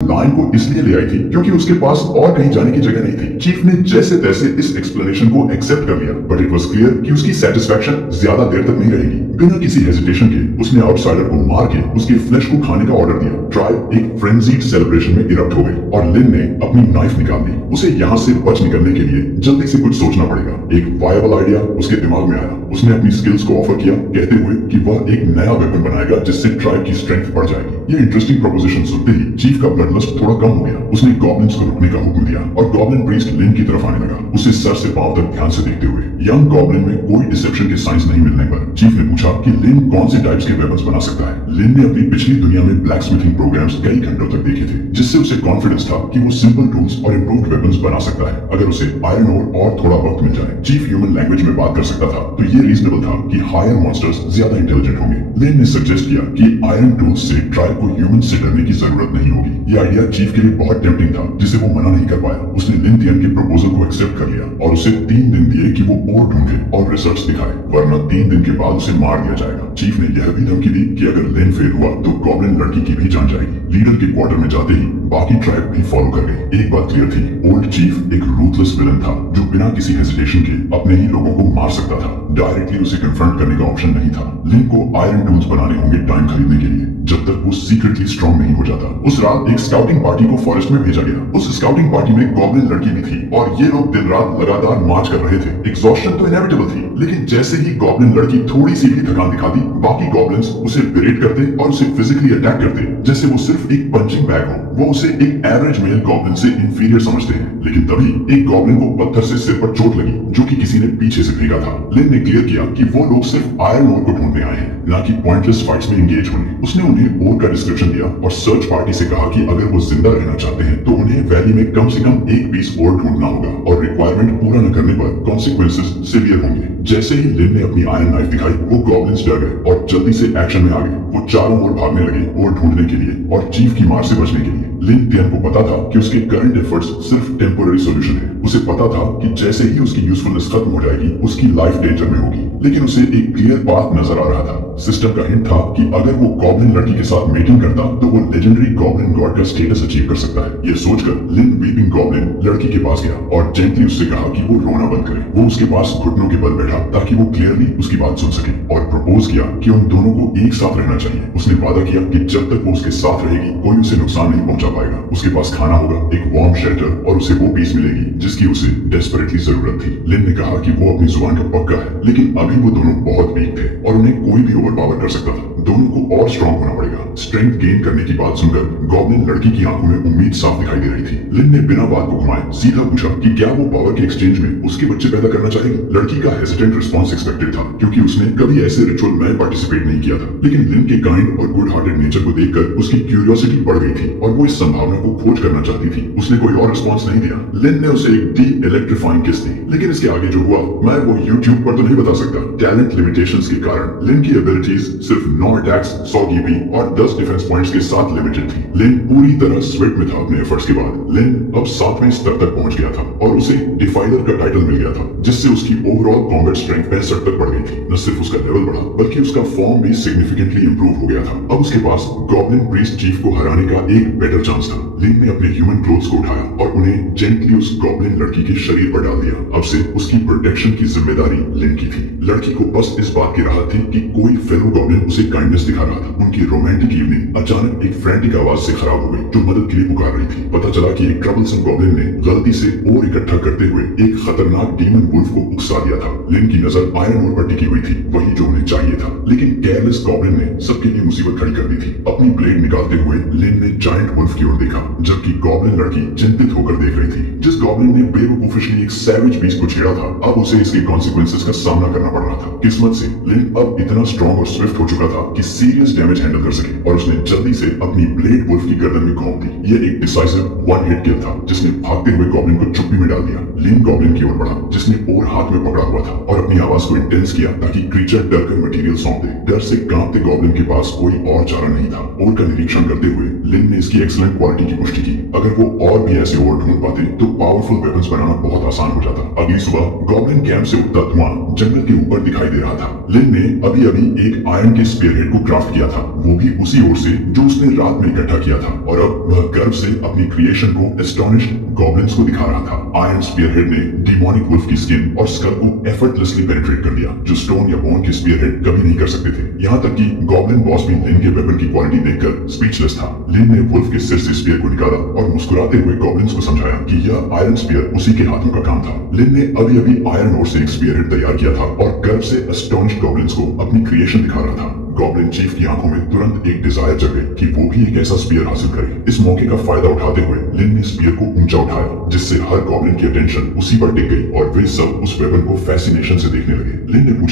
Lion को इसलिए ले आई थी क्योंकि उसके पास और कहीं जाने की जगह नहीं थी। चीफ ने जैसे तैसे इस एक्सप्लेनेशन को एक्सेप्ट कर लिया, बट इट वाज क्लियर कि उसकी सेटिस्फैक्शन ज्यादा देर तक नहीं रहेगी। बिना किसी हेजिटेशन के उसने आउटसाइडर को मार के उसके फ्लेश को खाने का ऑर्डर दिया। ट्राइब एक फ्रेंजीड सेलिब्रेशन में इरप्ट हो गई और लिन ने अपनी नाइफ निकाल ली। उसे यहाँ से बच निकलने के लिए जल्दी से कुछ सोचना पड़ेगा। एक वायबल आइडिया उसके दिमाग में आया। उसने अपनी स्किल्स को ऑफर किया, कहते हुए कि वह एक नया वेपन बनाएगा जिससे ट्राइब की स्ट्रेंथ बढ़ जाएगी। ये इंटरेस्टिंग प्रोपोजिशन सुनते ही चीफ का ब्लड लस्ट थोड़ा कम हो गया। उसने गॉब्लिन्स को रुकने का हुक्म दिया और गॉब्लिन प्रीस्ट लिन की तरफ आने लगा, उसे सर से पांव तक ध्यान से देखते हुए। यंग गॉब्लिन में कोई डिसेप्शन के साइंस नहीं मिलने पर चीफ ने पूछा कि लिन कौन से टाइप्स के वेपन्स बना सकता है। लिन ने अपनी पिछली दुनिया में ब्लैक स्मिथिंग प्रोग्राम्स कई घंटों तक देखे थे, जिससे उसे कॉन्फिडेंस था कि वो सिंपल टूल्स और इम्प्रूव्ड वेपन्स बना सकता है अगर उसे आयरन ओर और थोड़ा वक्त मिल जाए। चीफ ह्यूमन लैंग्वेज में बात कर सकता था, तो ये रीजनेबल था कि हायर मॉन्स्टर्स ज्यादा इंटेलिजेंट होंगे। लिन ने सजेस्ट किया कि आयरन टूल्स से ट्राइब को ह्यूमन से डरने की जरूरत नहीं होगी। ये आइडिया चीफ के लिए बहुत टेम्पटिंग था, जिसे वो मना नहीं कर पाया। उसने लिन तियन के प्रपोजल को एक्सेप्ट कर लिया और उसे 3 दिन दिए कि वो और ढूंढे और रिसर्च दिखाए, वरना 3 दिन के बाद उसे मार दिया जाएगा। चीफ ने यह भी धमकी दी कि अगर लिन फेल हुआ तो गॉब्लिन लड़की की भी जान जाएगी। लीडर के क्वार्टर में जाते ही बाकी ट्राइब भी फॉलो कर गई। एक बात क्लियर थी, ओल्ड चीफ एक रूथलेस विलन था जो बिना किसी हेजिटेशन के अपने ही लोगों को मार सकता था। डायरेक्टली उसे कन्फ्रंट करने का ऑप्शन नहीं था। लिन को आयरन टूल्स बनाने होंगे टाइम खरीदने के लिए, जब तक वो सीक्रेटली स्ट्रॉन्ग नहीं हो जाता। उस रात एक स्काउटिंग पार्टी को फॉरेस्ट में भेजा गया। उस स्काउटिंग पार्टी में गॉब्लिन लड़की भी थी और ये लोग दिन रात लगातार मार्च कर रहे थे। एग्जॉस्शन तो इनएविटेबल थी, लेकिन जैसे ही गॉब्लिन लड़की थोड़ी सी भी थकान दिखाती, बाकी गॉब्लिन्स उसे बिरेट करते और उसे फिजिकली अटैक करते, जैसे वो सिर्फ एक पंचिंग बैग हो। वो उसे एक एवरेज मेल गॉब्लिन से इंफीरियर समझते हैं। लेकिन तभी एक गॉब्लिन को पत्थर से सिर पर चोट लगी, जो कि किसी ने पीछे से फेंका था। लिन ने क्लियर किया कि वो लोग सिर्फ आयरन ओर को ढूंढने आए हैं, ना कि पॉइंटलेस फाइट्स में एंगेज होने। उसने उन्हें ओर का डिस्क्रिप्शन दिया और सर्च पार्टी से कहा कि अगर वो जिंदा रहना चाहते हैं तो उन्हें वैली में कम से कम एक पीस और ढूंढना होगा और रिक्वायरमेंट पूरा न करने पर कॉन्सिक्वेंसेस सिवियर होंगे। जैसे ही लिन ने अपनी आयरन नाइफ दिखाई, वो गॉब्लिन्स डर गए और जल्दी से एक्शन में आ गए। वो चारों ओर भागने लगे और ढूंढने के लिए और चीफ की मार से बचने के लिए। लिन तियन को पता था कि उसके करंट एफर्ट्स सिर्फ टेम्पोररी सॉल्यूशन है। उसे पता था कि जैसे ही उसकी यूजफुलनेस खत्म हो जाएगी, उसकी लाइफ डेंजर में होगी। लेकिन उसे एक क्लियर पाथ नजर आ रहा था। सिस्टम का हिंट था कि अगर वो गॉब्लिन लड़की के साथ मीटिंग करता तो वो लेजेंडरी गॉब्लिन गॉड का स्टेटस अचीव कर सकता है। ये सोचकर लिन वीपिंग गॉब्लिन लड़की के पास गया और जेंटली उससे कहा कि वो रोना बंद करे। वो उसके पास घुटनों के बल बैठा ताकि वो क्लियरली उसकी बात सुन सके और प्रपोज किया कि उन दोनों को एक साथ रहना चाहिए। उसने वादा किया कि जब तक वो उसके साथ रहेगी कोई उसे नुकसान नहीं पहुंचा पाएगा। उसके पास खाना होगा, एक वार्म शेल्टर और उसे वो पीस मिलेगी जिसकी उसे डेस्परेटली जरूरत थी। लिन ने कहा कि वो अपनी जुबान का पक्का है, लेकिन अभी वो दोनों बहुत वीक थे और उन्हें कोई भी ओवरपावर कर सकता था। दोनों को और स्ट्रॉन्ग होना पड़ेगा। स्ट्रेंथ गेन करने की बात सुनकर गॉब्लिन लड़की की आंखों में उम्मीद साफ दिखाई दे रही थी। लिन ने बिना बात को घुमाए सीधा पूछा कि क्या वो पावर के एक्सचेंज में उसके बच्चे पैदा करना चाहेगी। लड़की का हेजिटेंट रिस्पॉन्स एक्सपेक्टेड था, क्योंकि उसने कभी ऐसे रिचुअल में पार्टिसिपेट नहीं किया था। लेकिन लिन के काइंड और गुड हार्टेड नेचर को देखकर उसकी क्यूरियोसिटी बढ़ गई थी और वो इस संभावना को खोज करना चाहती थी। उसने कोई और रिस्पॉन्स नहीं दिया। लिन ने उसे एक डी इलेक्ट्रीफाइंग किस दी, लेकिन इसके आगे जो हुआ मैं वो यूट्यूब पर तो नहीं बता सकता। टैलेंट लिमिटेशंस के कारण लिन की एबिलिटीज सिर्फ 9 अटैक्स, 100 ईपी और 10 डिफेंस पॉइंट्स के साथ लिमिटेड थी। लिन पूरी तरह स्वेट में था अपने एफर्ट्स के बाद। लिन अब 7वें स्तर तक पहुंच गया था और उसे डिफाइलर का टाइटल मिल गया था, जिससे उसकी ओवरऑल कॉम्बैट स्ट्रेंथ 65 तक बढ़ गई थी। न सिर्फ उसका लेवल बढ़ा, बल्कि उसका फॉर्म भी सिग्निफिकेंटली इंप्रूव हो गया था। अब उसके पास गॉब्लिन प्रीस्ट चीफ को हराने का एक बेटर चांस था। लिन ने अपने ह्यूमन क्लोथ्स को उठाया और उन्हें जेंटली उस गॉब्लिन लड़की के शरीर पर डाल दिया। अब से उसकी प्रोटेक्शन की जिम्मेदारी लिन की थी। लड़की को बस इस बात की राहत थी कि कोई फेलो गॉब्लिन उसे काइंडनेस दिखा रहा था। उनकी रोमांटिक इवनिंग अचानक एक फ्रैंटिक आवाज से खराब हो गई, जो मदद के लिए पुकार रही थी। पता चला कि एक ट्रबलसम गॉब्लिन ने गलती से और इकट्ठा करते हुए एक खतरनाक डीमन वुल्फ को उकसा दिया था। लिन की नजर आयरन ओर पर टिकी हुई थी, वही जो उन्हें चाहिए था। लेकिन केयरलेस गॉब्लिन ने सबके लिए मुसीबत खड़ी कर दी थी। अपनी ब्लेड निकालते हुए लिन ने जायंट वुल्फ की ओर देखा, जबकि गॉब्लिन लड़की चिंतित होकर देख रही थी। जिस गॉब्लिन ने बेवकूफिशली एक सैवेज बीस्ट को छेड़ा था, अब उसे इसके कॉन्सिक्वेंसेस का सामना करना पड़ रहा था। किस्मत से लिन अब इतना स्ट्रॉन्ग और स्विफ्ट हो चुका था कि सीरियस डैमेज हैंडल कर सके और उसने जल्दी से अपनी ब्लेड वुल्फ की गर्दन में घोंप दी। ये एक डिसाइसिव वन हिट किल था, जिसने भागते हुए गॉब्लिन को चुप्पी में डाल दिया। लिन गॉब्लिन की ओर बढ़ा, जिसने ओर हाथ में पकड़ा हुआ था, और अपनी आवाज को इंटेंस किया ताकि क्रीचर डरकर मटेरियल सौंप दे। डर से कांपते गॉब्लिन के पास कोई और चारा नहीं था। ओर का निरीक्षण करते हुए लिन ने इसकी एक्सीलेंट क्वालिटी की पुष्टि की। अगर वो और भी ऐसे और ढूंढ पाते तो पावरफुल वेपन्स बनाना बहुत आसान हो जाता। अगली सुबह गॉब्लिन कैंप से उठता धुआं जंगल के ऊपर दिखाई दे रहा था। लिन ने अभी अभी एक आयरन के स्पीयरहेड को क्राफ्ट किया था, वो भी उसी ओर से जो उसने रात में इकट्ठा किया था, और अब वह गर्व से अपनी क्रिएशन को एस्टोनिश्ड गॉब्लिन्स को दिखा रहा था। आयरन स्पीयरहेड ने डिमोनिक वुल्फ की स्किन और स्कल को एफर्टलेसली पेनिट्रेट कर दिया, जो स्टोन या बोन के स्पीयरहेड कभी नहीं कर सकते थे। यहाँ तक कि गॉब्लिन बॉस भी लिन के वेपन की क्वालिटी देखकर स्पीचलेस था। लिन ने वुल्फ के सिर से स्पीयर को निकाला और मुस्कुराते हुए गॉब्लिन्स को समझाया कि यह आयरन स्पीयर उसी के हाथों का काम था। लिन ने अभी अभी आयरन ओर से एक स्पीयरहेड तैयार किया था और गर्व से एस्टोनिश्ड गॉब्लिन्स को अपनी क्रिएशन दिखा रहा था। गॉब्लिन चीफ की आंखों में तुरंत एक डिजायर जग गई कि वो भी एक ऐसा स्पीयर हासिल करे। इस मौके का फायदा उठाते हुए लिन ने स्पीयर को ऊंचा उठाया, जिससे हर गॉब्लिन की अटेंशन उसी पर टिक गई और वे सब उस वेपन को फैसिनेशन से देखने लगे। लिन ने पूछा